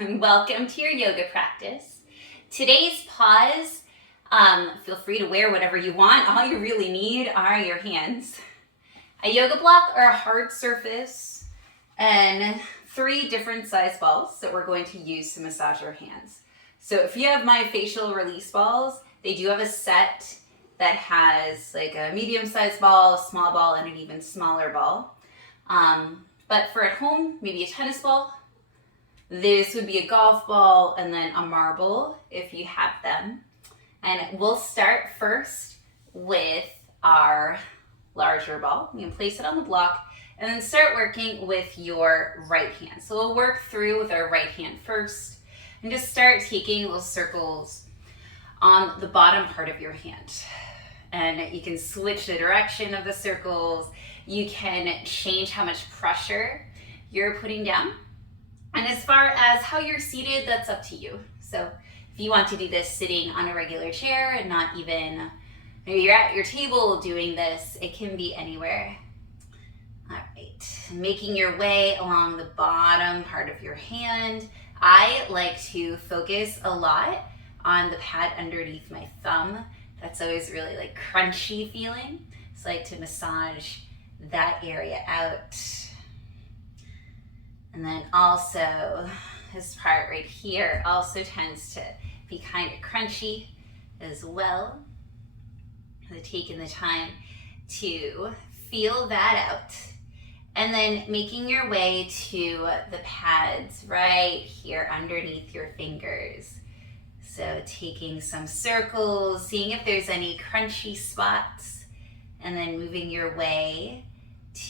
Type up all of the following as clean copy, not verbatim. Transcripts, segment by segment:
and welcome to your yoga practice. Today's pause, feel free to wear whatever you want. All you really need are your hands, a yoga block or a hard surface, and 3 different size balls that we're going to use to massage our hands. So if you have my facial release balls, they do have a set that has like a medium-sized ball, a small ball, and an even smaller ball. But for at home, maybe a tennis ball. This would be a golf ball and then a marble if you have them. And we'll start first with our larger ball. You can place it on the block and then start working with your right hand. So we'll work through with our right hand first and just start taking little circles on the bottom part of your hand. And you can switch the direction of the circles. You can change how much pressure you're putting down. And as far as how you're seated, that's up to you. So if you want to do this sitting on a regular chair and not even, maybe you're at your table doing this, it can be anywhere. All right, making your way along the bottom part of your hand. I like to focus a lot on the pad underneath my thumb. That's always really like crunchy feeling. So I like to massage that area out. And then also this part right here also tends to be kind of crunchy as well. So taking the time to feel that out. And then making your way to the pads right here underneath your fingers. So taking some circles, seeing if there's any crunchy spots, and then moving your way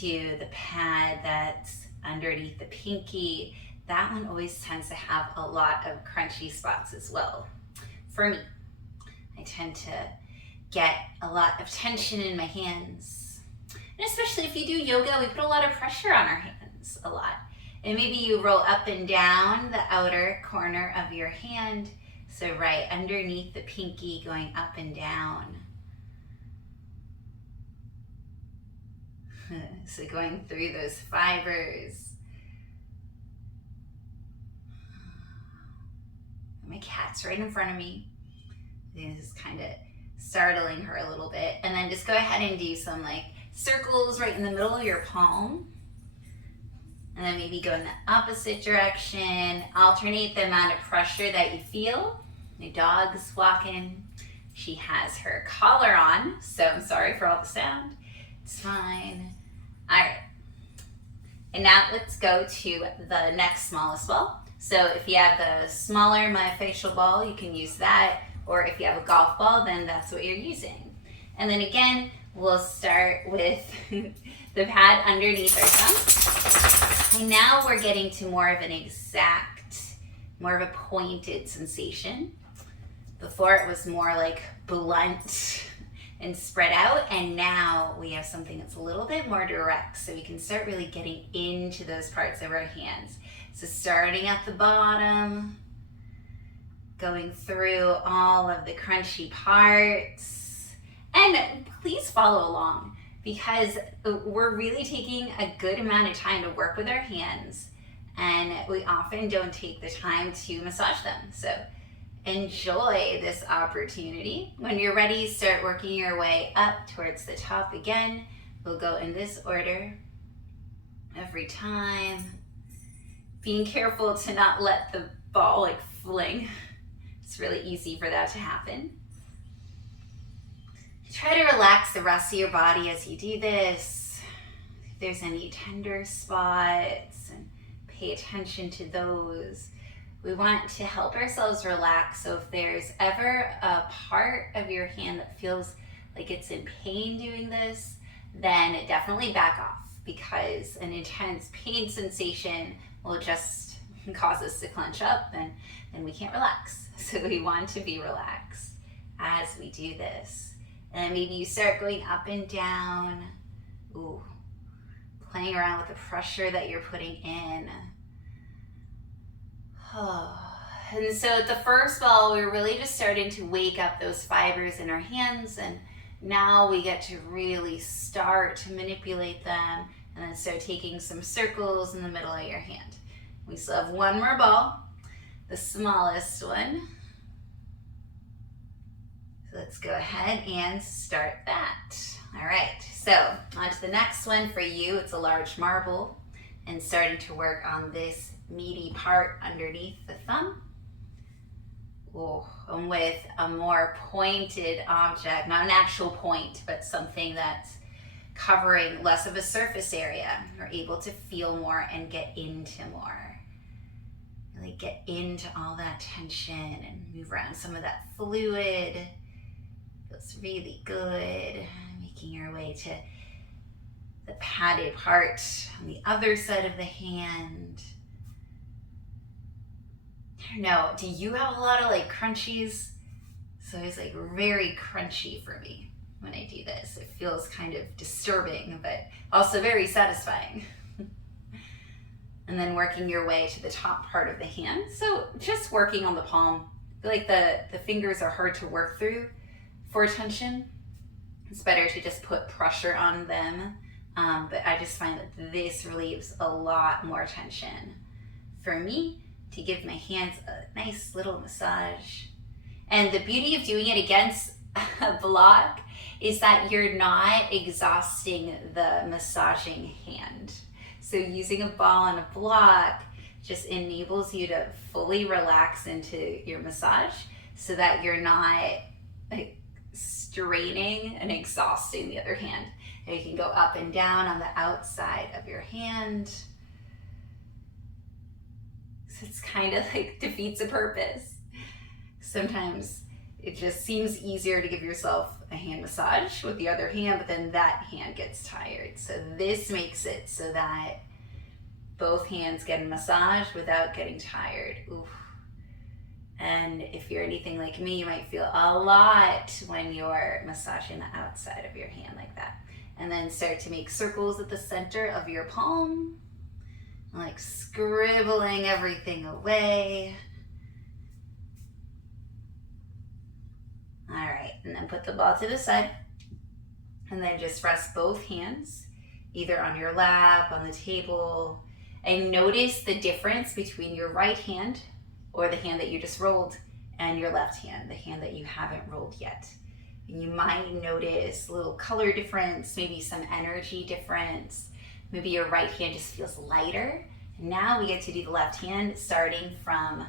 to the pad that's underneath the pinky. That one always tends to have a lot of crunchy spots as well. For me, I tend to get a lot of tension in my hands. And especially if you do yoga, we put a lot of pressure on our hands a lot. And maybe you roll up and down the outer corner of your hand. So right underneath the pinky, going up and down. So going through those fibers. My cat's right in front of me. This is kind of startling her a little bit. And then just go ahead and do some like circles right in the middle of your palm. And then maybe go in the opposite direction. Alternate the amount of pressure that you feel. My dog's walking. She has her collar on, so I'm sorry for all the sound. It's fine. All right. And now let's go to the next smallest ball. So if you have the smaller myofascial ball, you can use that. Or if you have a golf ball, then that's what you're using. And then again, we'll start with the pad underneath our thumb. And now we're getting to more of an exact, more of a pointed sensation. Before it was more like blunt and spread out, and now we have something that's a little bit more direct, so we can start really getting into those parts of our hands. So starting at the bottom, going through all of the crunchy parts, and please follow along because we're really taking a good amount of time to work with our hands, and we often don't take the time to massage them. So enjoy this opportunity. When you're ready, start working your way up towards the top again. We'll go in this order every time. Being careful to not let the ball like fling. It's really easy for that to happen. Try to relax the rest of your body as you do this. If there's any tender spots, and pay attention to those. We want to help ourselves relax, so if there's ever a part of your hand that feels like it's in pain doing this, then definitely back off, because an intense pain sensation will just cause us to clench up and we can't relax. So we want to be relaxed as we do this. And maybe you start going up and down, playing around with the pressure that you're putting in. And so at the first ball, we were really just starting to wake up those fibers in our hands, and now we get to really start to manipulate them and then start taking some circles in the middle of your hand. We still have one more ball. the smallest one. So let's go ahead and start that. All right, so on to the next one for you. It's a large marble, and starting to work on this meaty part underneath the thumb. Ooh, and with a more pointed object, not an actual point, but something that's covering less of a surface area. You're able to feel more and get into more. Really get into all that tension and move around some of that fluid. Feels really good. Making your way to the padded part on the other side of the hand. I don't know, do you have a lot of like crunchies? So it's like very crunchy for me when I do this. It feels kind of disturbing, but also very satisfying. And then working your way to the top part of the hand. So just working on the palm. I feel like the fingers are hard to work through for tension. It's better to just put pressure on them. But I just find that this relieves a lot more tension for me, to give my hands a nice little massage. And the beauty of doing it against a block is that you're not exhausting the massaging hand. So using a ball and a block just enables you to fully relax into your massage so that you're not like straining and exhausting the other hand. And you can go up and down on the outside of your hand. So it's kind of like defeats the purpose. Sometimes it just seems easier to give yourself a hand massage with the other hand, but then that hand gets tired. So this makes it so that both hands get a massage without getting tired. Oof. And if you're anything like me, you might feel a lot when you're massaging the outside of your hand like that. And then start to make circles at the center of your palm, like scribbling everything away. All right, and then put the ball to the side, and then just rest both hands either on your lap, on the table, and notice the difference between your right hand, or the hand that you just rolled, and your left hand, the hand that you haven't rolled yet. And you might notice a little color difference, maybe some energy difference. Maybe your right hand just feels lighter. And now we get to do the left hand, starting from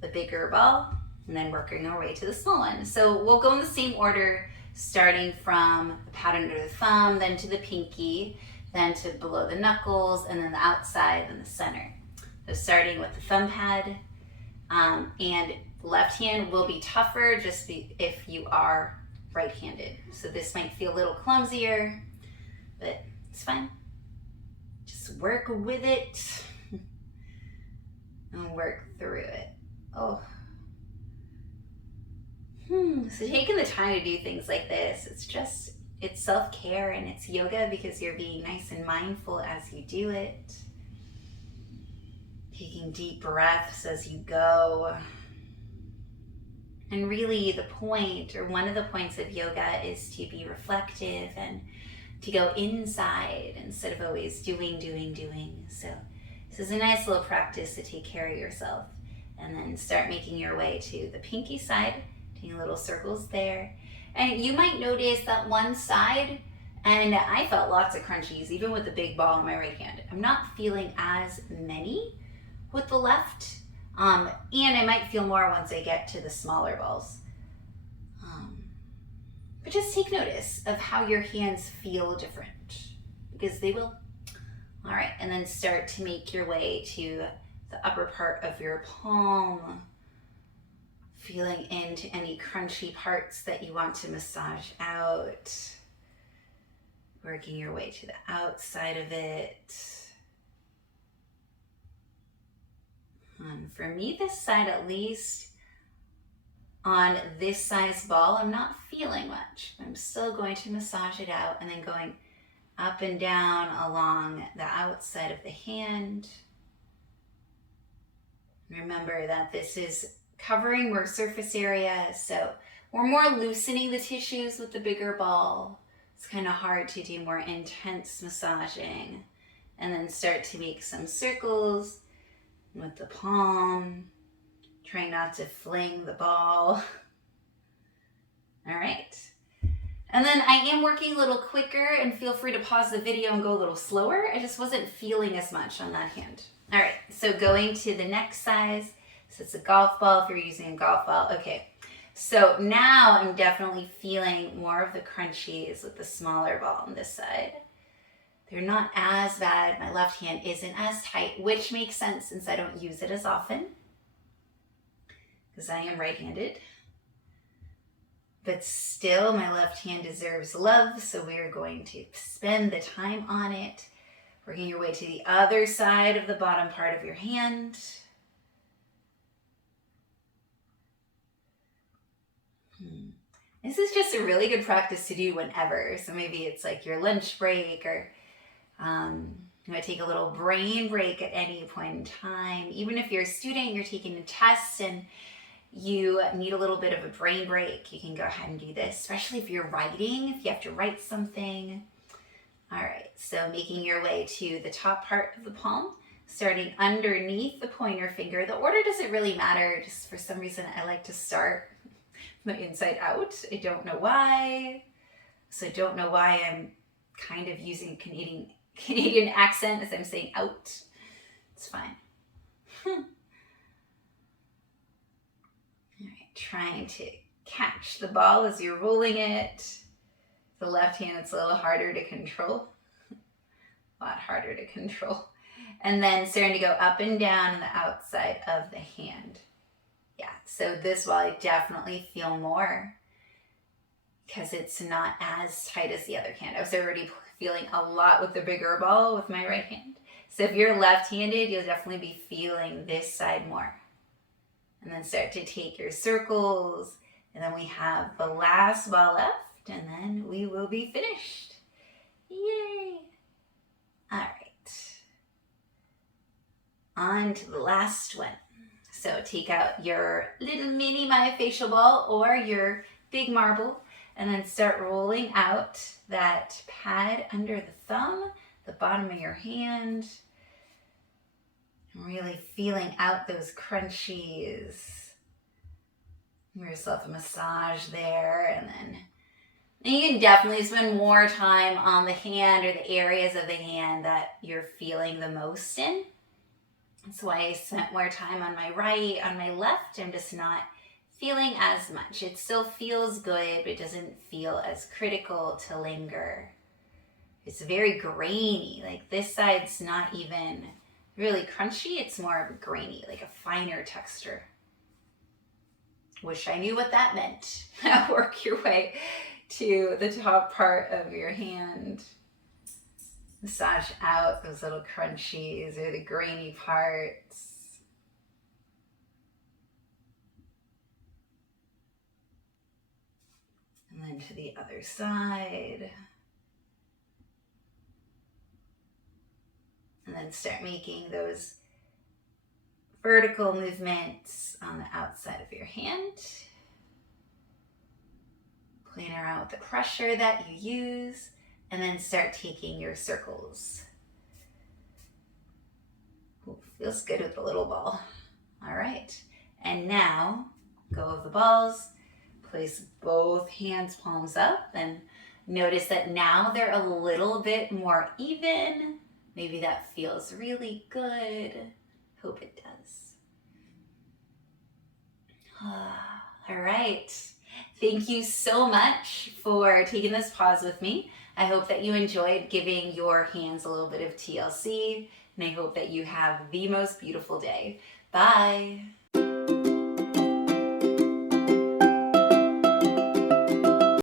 the bigger ball and then working our way to the small one. So we'll go in the same order, starting from the pad under the thumb, then to the pinky, then to below the knuckles, and then the outside, and the center. So starting with the thumb pad, and left hand will be tougher just if you are right-handed. So this might feel a little clumsier, but it's fine. Just work with it and work through it. Oh. So taking the time to do things like this, it's self-care and it's yoga because you're being nice and mindful as you do it. Taking deep breaths as you go. And really the point, or one of the points of yoga, is to be reflective and to go inside instead of always doing. So this is a nice little practice to take care of yourself. And then start making your way to the pinky side, taking little circles there. And you might notice that one side, and I felt lots of crunchies, even with the big ball in my right hand. I'm not feeling as many with the left, and I might feel more once I get to the smaller balls. But just take notice of how your hands feel different, because they will. All right, and then start to make your way to the upper part of your palm, feeling into any crunchy parts that you want to massage out, working your way to the outside of it. And for me, this side at least, on this size ball, I'm not feeling much. I'm still going to massage it out and then going up and down along the outside of the hand. Remember that this is covering more surface area, so we're more loosening the tissues with the bigger ball. It's kind of hard to do more intense massaging. And then start to make some circles with the palm, Trying not to fling the ball. All right. And then I am working a little quicker, and feel free to pause the video and go a little slower. I just wasn't feeling as much on that hand. All right, so going to the next size. So it's a golf ball if you're using a golf ball. Okay, so now I'm definitely feeling more of the crunchies with the smaller ball on this side. They're not as bad. My left hand isn't as tight, which makes sense since I don't use it as often because I am right-handed. But still, my left hand deserves love, so we are going to spend the time on it. Working your way to the other side of the bottom part of your hand. This is just a really good practice to do whenever. So maybe it's like your lunch break, or you might take a little brain break at any point in time. Even if you're a student, you're taking a test, and you need a little bit of a brain break, you can go ahead and do this, especially if you're writing, if you have to write something. All right, so making your way to the top part of the palm, starting underneath the pointer finger. The order doesn't really matter, just for some reason I like to start from the inside out. I don't know why. So I don't know why I'm kind of using a Canadian accent as I'm saying out. It's fine. Trying to catch the ball as you're rolling it. The left hand, it's a little harder to control. A lot harder to control. And then starting to go up and down on the outside of the hand. Yeah, so this ball I definitely feel more because it's not as tight as the other hand. I was already feeling a lot with the bigger ball with my right hand. So if you're left-handed, you'll definitely be feeling this side more. And then start to take your circles. And then we have the last ball left. And then we will be finished. Yay. All right. On to the last one. So take out your little mini myofascial ball or your big marble. And then start rolling out that pad under the thumb, the bottom of your hand. Really feeling out those crunchies. Give yourself a massage there, and then you can definitely spend more time on the hand or the areas of the hand that you're feeling the most in. That's why I spent more time on my right. On my left, I'm just not feeling as much. It still feels good, but it doesn't feel as critical to linger. It's very grainy. Like this side's not even really crunchy, it's more of a grainy, like a finer texture. Wish I knew what that meant. Work your way to the top part of your hand. Massage out those little crunchies or the grainy parts. And then to the other side. And then start making those vertical movements on the outside of your hand. Playing around with the pressure that you use, and then start taking your circles. Ooh, feels good with the little ball. All right, and now go of the balls, place both hands palms up, and notice that now they're a little bit more even. Maybe that feels really good. Hope it does. All right. Thank you so much for taking this pause with me. I hope that you enjoyed giving your hands a little bit of TLC, and I hope that you have the most beautiful day. Bye.